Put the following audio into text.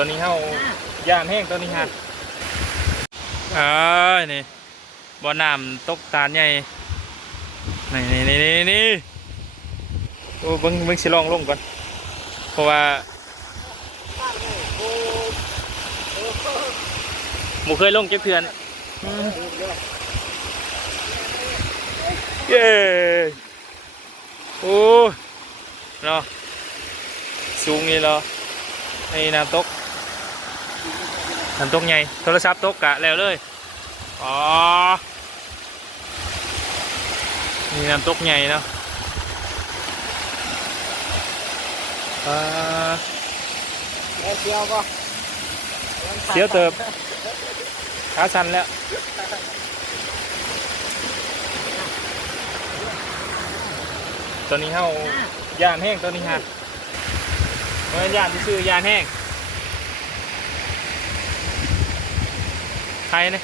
ตอนนี้เฮาย่านแห้งตอนนี้ฮะนี่บ่อน้ำตกตาลใหญ่นี่โอ้เบิ่งสิลองลงก่อนเพราะว่าหมูเคยลงเก็บเพื่อนเย้โอ้เนาะสูงนี่เหรอนี่น้ำตกใหญ่โทรศัพท์ตกกะแล้วเลยอ๋อนี่น้ำตกใหญ่เนาะเสียวก็ เสียวเติบขาสั่นแล้วตอนนี้เฮาย่านแห้งตอนนี้ฮะเมื่อย่านที่ชื่อย่านแห้งใครเนี่ย